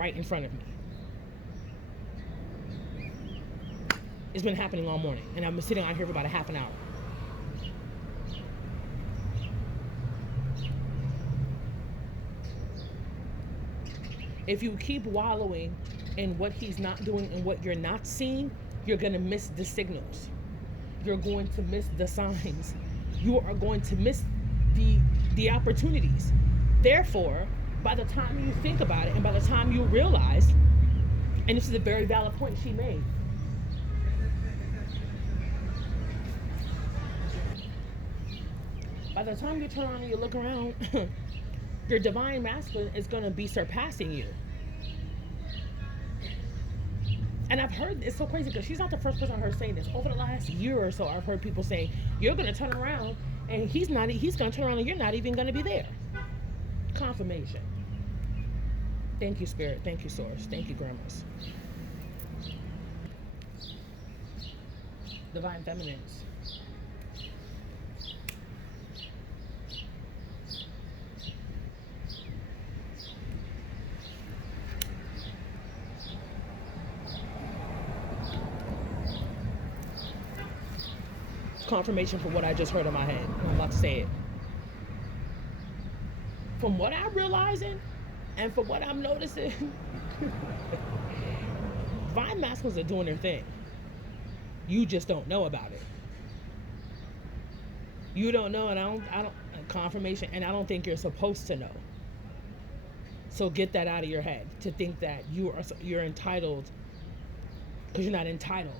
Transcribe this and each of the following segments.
right in front of me. It's been happening all morning, and I've been sitting out here for about a half an hour. If you keep wallowing in what he's not doing and what you're not seeing, you're going to miss the signals. You're going to miss the signs. You are going to miss the opportunities. Therefore, by the time you think about it and by the time you realize, and this is a very valid point she made, by the time you turn around and you look around, your divine masculine is going to be surpassing you. And I've heard, it's so crazy because she's not the first person I heard saying this. Over the last year or so, I've heard people saying, you're going to turn around and he's going to turn around and you're not even going to be there. Confirmation. Thank you, Spirit. Thank you, Source. Thank you, Grandmas. Divine Feminines. Confirmation for what I just heard in my head. I'm about to say it. From what I'm realizing and from what I'm noticing, divine masculines are doing their thing. You just don't know about it. You don't know, and I don't confirmation, and I don't think you're supposed to know. So get that out of your head to think that you're entitled, because you're not entitled.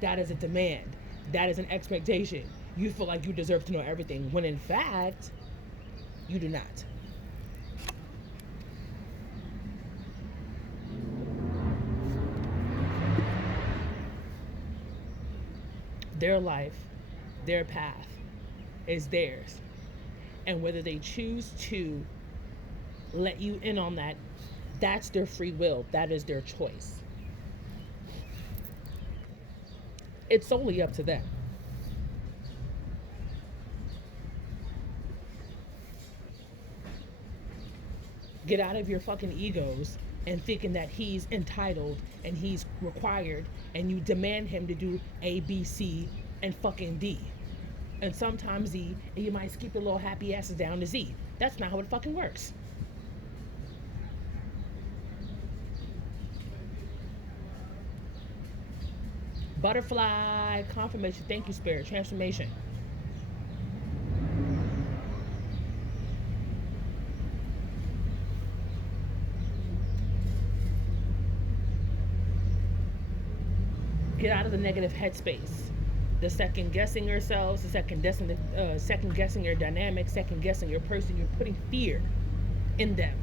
That is a demand. That is an expectation. You feel like you deserve to know everything, when in fact, you do not. Their life, their path is theirs. And whether they choose to let you in on that, that's their free will. That is their choice. It's solely up to them. Get out of your fucking egos and thinking that he's entitled and he's required and you demand him to do A, B, C, and fucking D. And sometimes Z, and you might skip your little happy asses down to Z. That's not how it fucking works. Butterfly confirmation. Thank you, Spirit. Transformation. Get out of the negative headspace. The second guessing yourselves, the second guessing your dynamic, second guessing your person. You're putting fear in them.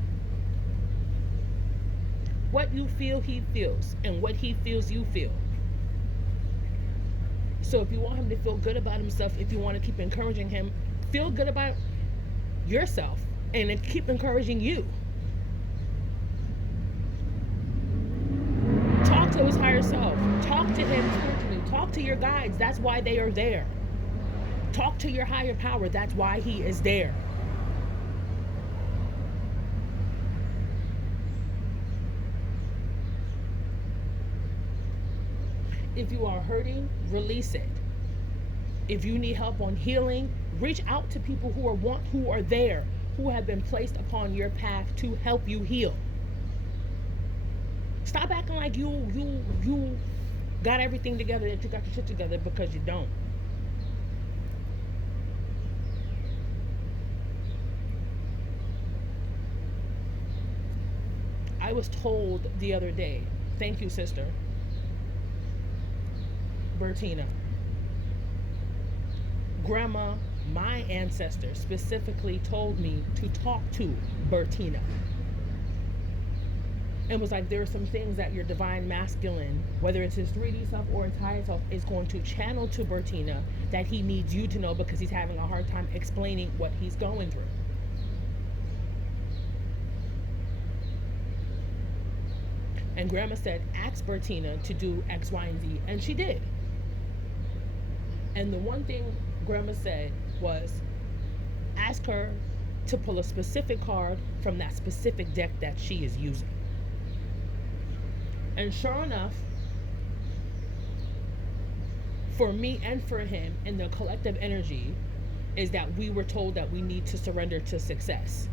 What you feel, he feels, and what he feels, you feel. So if you want him to feel good about himself, if you want to keep encouraging him, feel good about yourself and keep encouraging you. Talk to his higher self. Talk to him spiritually. Talk to your guides. That's why they are there. Talk to your higher power. That's why he is there. If you are hurting, release it. If you need help on healing, reach out to people who are there, who have been placed upon your path to help you heal. Stop acting like you got everything together, that you got your shit together, because you don't. I was told the other day, thank you, sister, Bertina. Grandma, my ancestor, specifically told me to talk to Bertina. And was like, there are some things that your divine masculine, whether it's his 3D self or his higher self, is going to channel to Bertina that he needs you to know, because he's having a hard time explaining what he's going through. And Grandma said, ask Bertina to do X, Y, and Z. And she did. And the one thing Grandma said was, ask her to pull a specific card from that specific deck that she is using. And sure enough, for me and for him, in the collective energy, is that we were told that we need to surrender to success.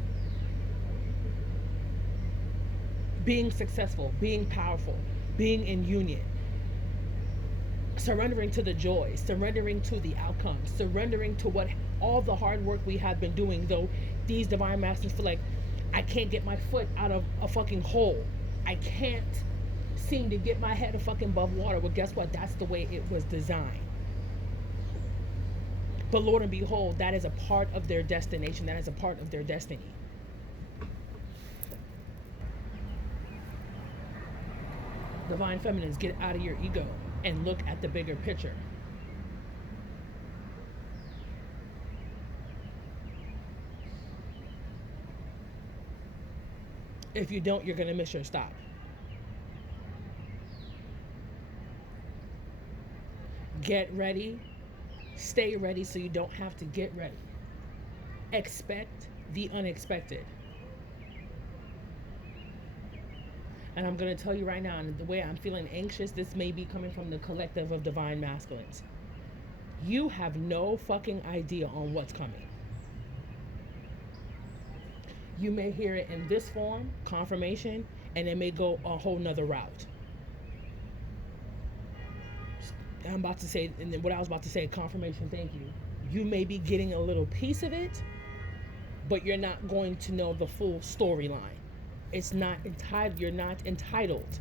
Being successful, being powerful, being in union, surrendering to the joy, surrendering to the outcomes, surrendering to what all the hard work we have been doing, though these divine masters feel like I can't get my foot out of a fucking hole. I can't seem to get my head a fucking above water. Well, guess what? That's the way it was designed. But Lord and behold, that is a part of their destination. That is a part of their destiny. Divine feminines, get out of your ego and look at the bigger picture. If you don't, you're going to miss your stop. Get ready. Stay ready so you don't have to get ready. Expect the unexpected. And I'm going to tell you right now, and the way I'm feeling anxious, this may be coming from the collective of divine masculines. You have no fucking idea on what's coming. You may hear it in this form, confirmation, and it may go a whole nother route. I'm about to say, and then what I was about to say, confirmation, thank you. You may be getting a little piece of it, but you're not going to know the full storyline. It's not entitled, you're not entitled.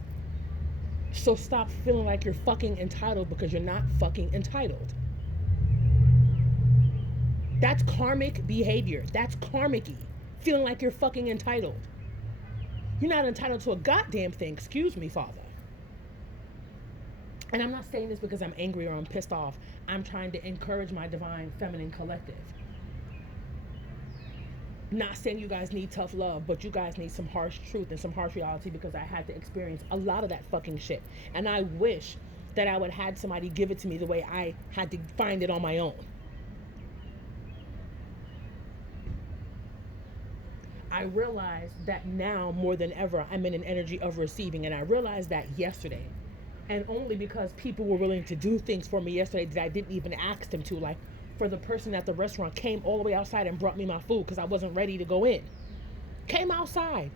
So stop feeling like you're fucking entitled, because you're not fucking entitled. That's karmic behavior. That's karmic-y. Feeling like you're fucking entitled. You're not entitled to a goddamn thing. Excuse me, Father. And I'm not saying this because I'm angry or I'm pissed off. I'm trying to encourage my divine feminine collective. Not saying you guys need tough love, but you guys need some harsh truth and some harsh reality, because I had to experience a lot of that fucking shit. And I wish that I would have had somebody give it to me the way I had to find it on my own. I realize that now more than ever, I'm in an energy of receiving. And I realized that yesterday. And only because people were willing to do things for me yesterday that I didn't even ask them to. Like, for the person at the restaurant came all the way outside and brought me my food because I wasn't ready to go in. Came outside,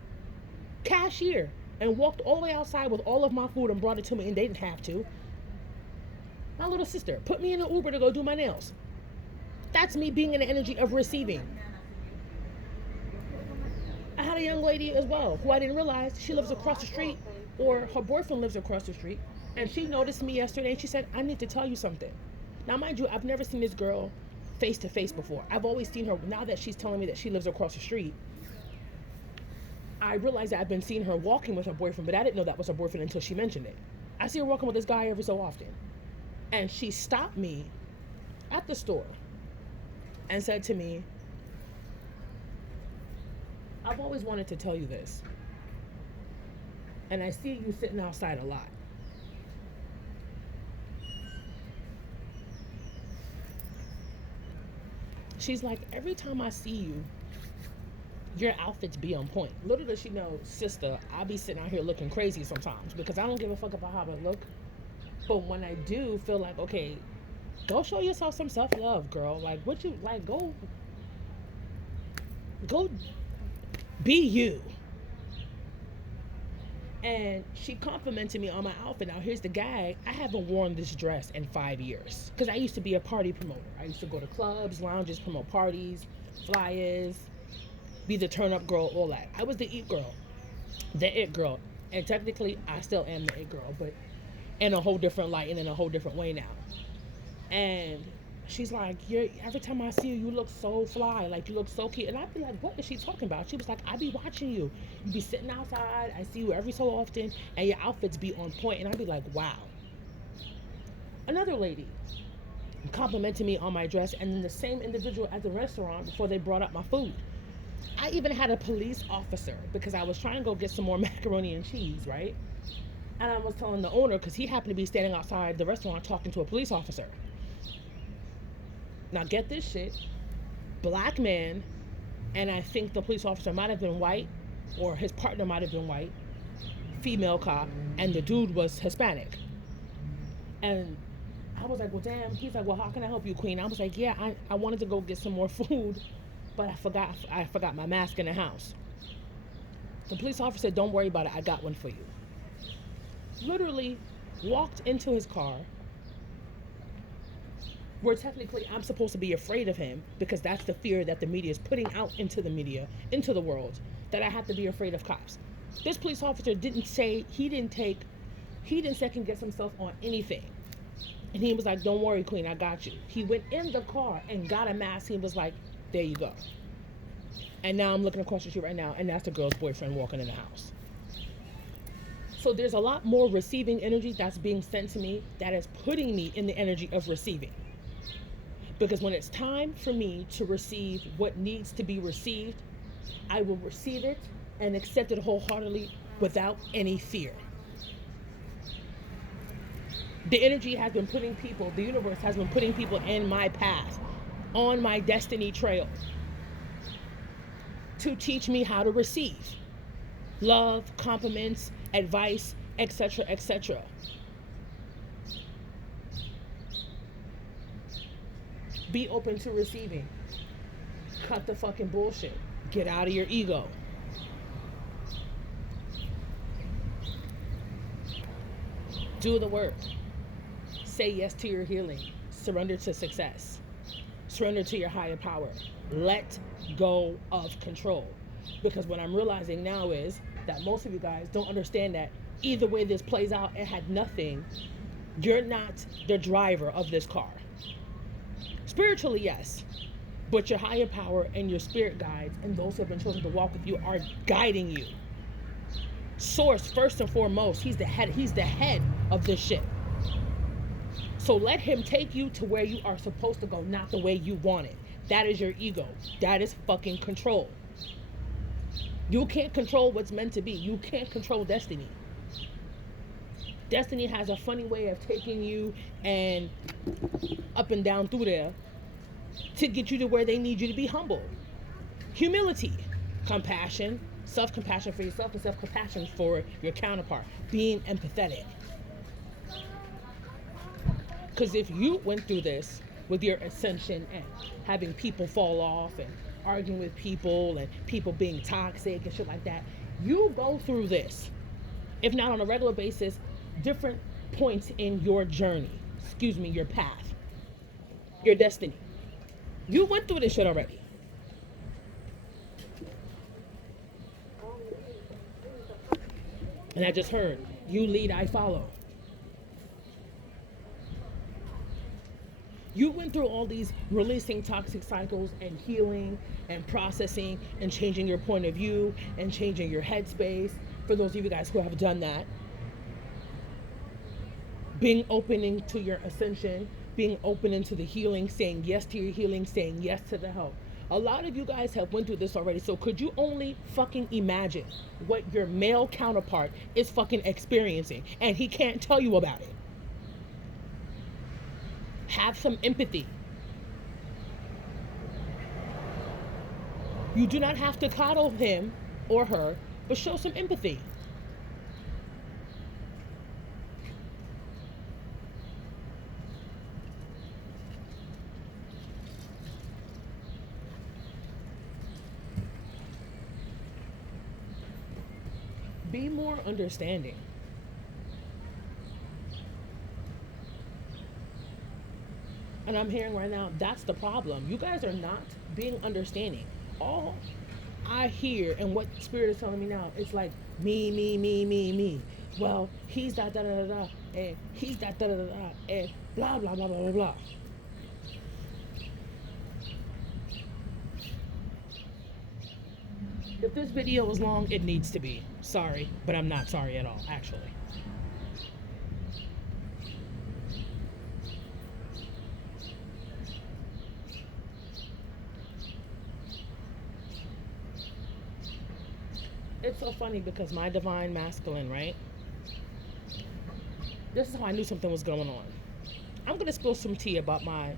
cashier, and walked all the way outside with all of my food and brought it to me, and they didn't have to. My little sister put me in an Uber to go do my nails. That's me being in the energy of receiving. I had a young lady as well who I didn't realize she lives across the street, or her boyfriend lives across the street, and she noticed me yesterday and she said, I need to tell you something. Now, mind you, I've never seen this girl face to face before. I've always seen her. Now that she's telling me that she lives across the street, I realized that I've been seeing her walking with her boyfriend, but I didn't know that was her boyfriend until she mentioned it. I see her walking with this guy every so often. And she stopped me at the store and said to me, I've always wanted to tell you this. And I see you sitting outside a lot. She's like, every time I see you, your outfits be on point. Little does she know, sister, I be sitting out here looking crazy sometimes because I don't give a fuck about how I look. But when I do feel like, okay, go show yourself some self-love, girl. Like, what you, like, go be you. And she complimented me on my outfit. Now, here's the gag. I haven't worn this dress in 5 years. Because I used to be a party promoter. I used to go to clubs, lounges, promote parties, flyers, be the turn-up girl, all that. I was the it girl. And technically, I still am the it girl, but in a whole different light and in a whole different way now. And she's like, every time I see you, you look so fly. Like, you look so cute. And I'd be like, what is she talking about? She was like, I be watching you. You be sitting outside. I see you every so often. And your outfits be on point. And I'd be like, wow. Another lady complimented me on my dress. And then the same individual at the restaurant before they brought up my food. I even had a police officer because I was trying to go get some more macaroni and cheese, right? And I was telling the owner, because he happened to be standing outside the restaurant talking to a police officer. Now get this shit, black man, and I think the police officer might have been white, or his partner might have been white, female cop, and the dude was Hispanic. And I was like, well, damn. He's like, well, how can I help you, Queen? I was like, yeah, I wanted to go get some more food, but I forgot my mask in the house. The police officer said, don't worry about it. I got one for you. Literally walked into his car, where technically I'm supposed to be afraid of him, because that's the fear that the media is putting out into the media, into the world, that I have to be afraid of cops. This police officer didn't second guess himself on anything. And he was like, don't worry, Queen, I got you. He went in the car and got a mask. He was like, there you go. And now I'm looking across the street right now, and that's the girl's boyfriend walking in the house. So there's a lot more receiving energy that's being sent to me that is putting me in the energy of receiving. Because when it's time for me to receive what needs to be received, I will receive it and accept it wholeheartedly without any fear. The energy has been putting people, the universe has been putting people in my path, on my destiny trail, to teach me how to receive love, compliments, advice, etc., etc. Be open to receiving. Cut the fucking bullshit. Get out of your ego. Do the work. Say yes to your healing. Surrender to success. Surrender to your higher power. Let go of control. Because what I'm realizing now is that most of you guys don't understand that either way this plays out, it had nothing. You're not the driver of this car. Spiritually, yes. But your higher power and your spirit guides and those who have been chosen to walk with you are guiding you. Source, first and foremost, he's the head of this ship. So let him take you to where you are supposed to go, not the way you want it. That is your ego. That is fucking control. You can't control what's meant to be. You can't control destiny. Destiny has a funny way of taking you and up and down through there to get you to where they need you to be humble. Humility, compassion, self-compassion for yourself and self-compassion for your counterpart. Being empathetic. Because if you went through this with your ascension and having people fall off and arguing with people and people being toxic and shit like that, you go through this, if not on a regular basis, different points in your journey, your path, your destiny. You went through this shit already. And I just heard, you lead, I follow. You went through all these releasing toxic cycles and healing and processing and changing your point of view and changing your headspace. For those of you guys who have done that, being open into your ascension, being open into the healing, saying yes to your healing, saying yes to the help. A lot of you guys have went through this already, so could you only fucking imagine what your male counterpart is fucking experiencing and he can't tell you about it? Have some empathy. You do not have to coddle him or her, but show some empathy. Be more understanding. And I'm hearing right now, that's the problem. You guys are not being understanding. All I hear and what Spirit is telling me now, it's like me. Well, he's that da da da da, and he's that da da da da, and blah blah blah blah blah blah. If this video is long, it needs to be. Sorry, but I'm not sorry at all, actually. It's so funny because my divine masculine, right? This is how I knew something was going on. I'm going to spill some tea about my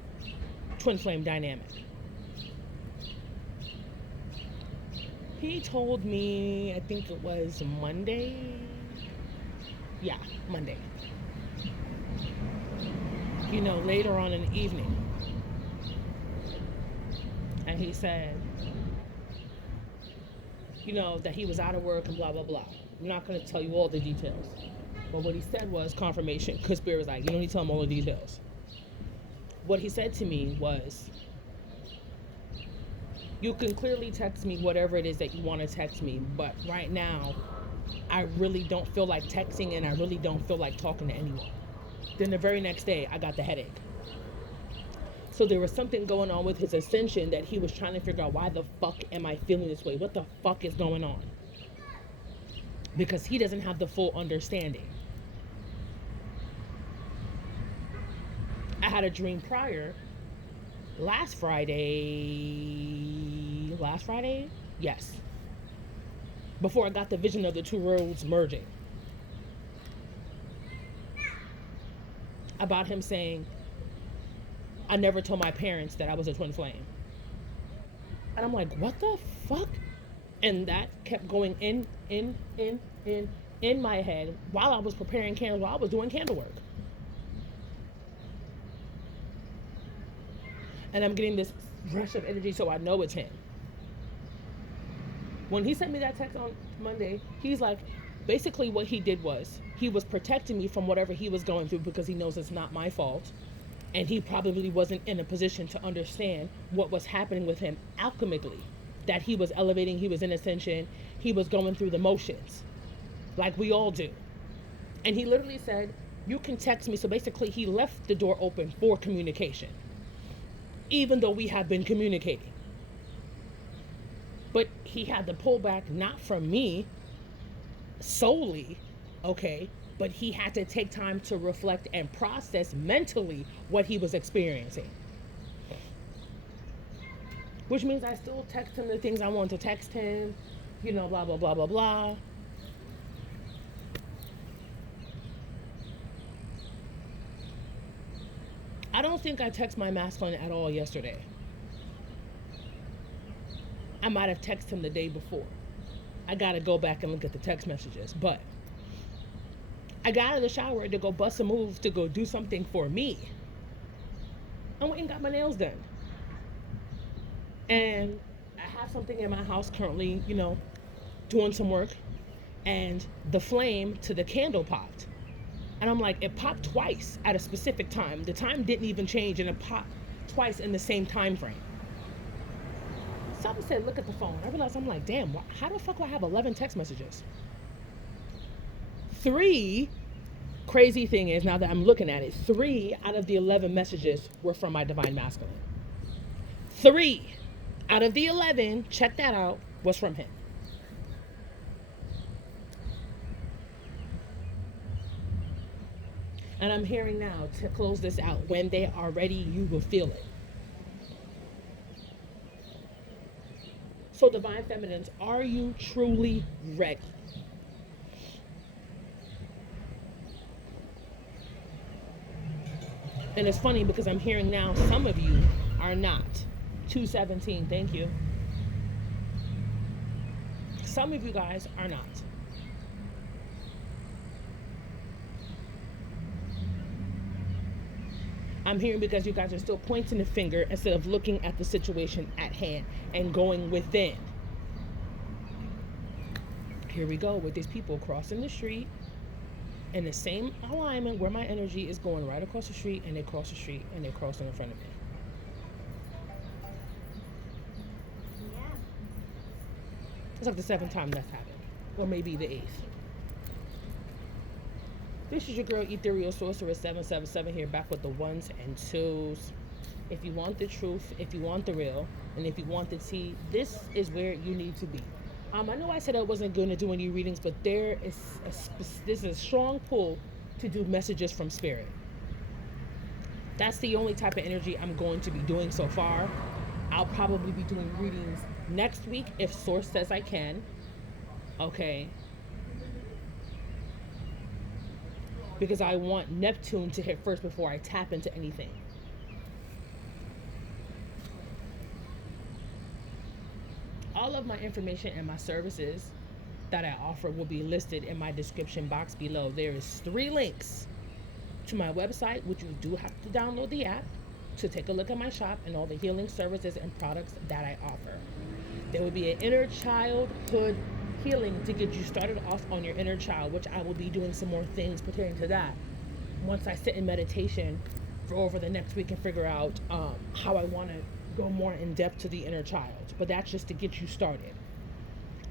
twin flame dynamic. He told me, I think it was Monday, Yeah, Monday. Later on in the evening. And he said, that he was out of work and blah, blah, blah. I'm not going to tell you all the details. But what he said was confirmation, because Spirit was like, you don't need to tell him all the details. What he said to me was, you can clearly text me whatever it is that you want to text me, but right now, I really don't feel like texting and I really don't feel like talking to anyone. Then the very next day, I got the headache. So there was something going on with his ascension that he was trying to figure out, why the fuck am I feeling this way? What the fuck is going on? Because he doesn't have the full understanding. I had a dream prior last Friday. Yes. Before I got the vision of the two roads merging. About him saying, I never told my parents that I was a twin flame. And I'm like, what the fuck? And that kept going in my head while I was preparing candles, while I was doing candle work. And I'm getting this rush of energy, so I know it's him. When he sent me that text on Monday, he's like, basically what he did was, he was protecting me from whatever he was going through because he knows it's not my fault. And he probably wasn't in a position to understand what was happening with him alchemically. That he was elevating, he was in ascension, he was going through the motions. Like we all do. And he literally said, you can text me. So basically he left the door open for communication. Even though we have been communicating. But he had to pull back, not from me solely, okay, but he had to take time to reflect and process mentally what he was experiencing. Which means I still text him the things I want to text him, blah, blah, blah, blah, blah. I don't think I text my masculine at all yesterday. I might have texted him the day before. I gotta go back and look at the text messages, but I got out of the shower to go bust a move to go do something for me. I went and got my nails done. And I have something in my house currently, doing some work. And the flame to the candle popped. And I'm like, it popped twice at a specific time. The time didn't even change, and it popped twice in the same time frame. Someone said, look at the phone. I realized, I'm like, damn, how the fuck do I have 11 text messages? 3, crazy thing is, now that I'm looking at it, 3 out of the 11 messages were from my divine masculine. 3 out of the 11, check that out, was from him. And I'm hearing now, to close this out, when they are ready, you will feel it. So divine feminines, are you truly ready? And it's funny because I'm hearing now some of you are not. 217, thank you. Some of you guys are not. I'm hearing because you guys are still pointing the finger instead of looking at the situation at hand and going within. Here we go with these people crossing the street in the same alignment where my energy is going right across the street, and they cross the street and they're crossing in front of me. Yeah. It's like the 7th time that's happened, or maybe the 8th. This is your girl, Ethereal Sorceress 777, here back with the 1s and 2s. If you want the truth, if you want the real, and if you want the tea, this is where you need to be. I know I said I wasn't going to do any readings, but there's a strong pull to do messages from spirit. That's the only type of energy I'm going to be doing so far. I'll probably be doing readings next week if Source says I can. Okay. Because I want Neptune to hit first before I tap into anything. All of my information and my services that I offer will be listed in my description box below. There is 3 links to my website, which you do have to download the app to take a look at my shop and all the healing services and products that I offer. There will be an inner childhood healing to get you started off on your inner child, which I will be doing some more things pertaining to that once I sit in meditation for over the next week and figure out how I want to go more in depth to the inner child. But that's just to get you started.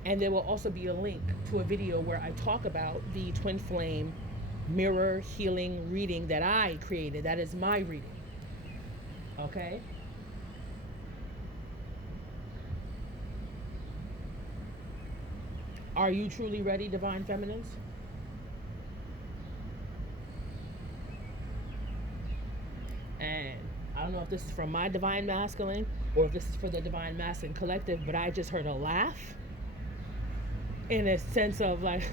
And there will also be a link to a video where I talk about the twin flame mirror healing reading that I created. That is my reading. Okay? Are you truly ready, divine feminines? And I don't know if this is from my divine masculine or if this is for the divine masculine collective, but I just heard a laugh in a sense of like,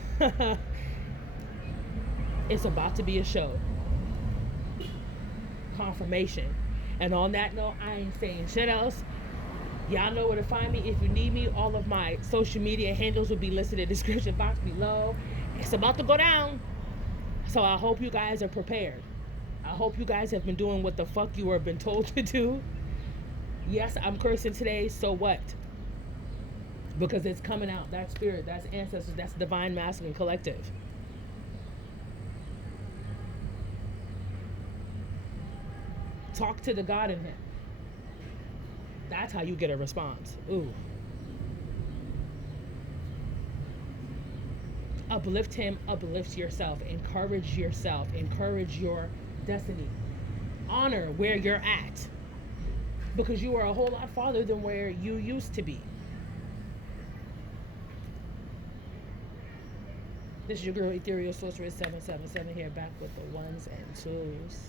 it's about to be a show. Confirmation. And on that note, I ain't saying shit else. Y'all know where to find me. If you need me, all of my social media handles will be listed in the description box below. It's about to go down. So I hope you guys are prepared. I hope you guys have been doing what the fuck you have been told to do. Yes, I'm cursing today, so what? Because it's coming out. That's spirit, that's ancestors, that's divine masculine collective. Talk to the God in him. That's how you get a response. Ooh. Uplift him, uplift yourself, encourage your destiny. Honor where you're at. Because you are a whole lot farther than where you used to be. This is your girl, Ethereal Sorceress 777 here, back with the ones and twos.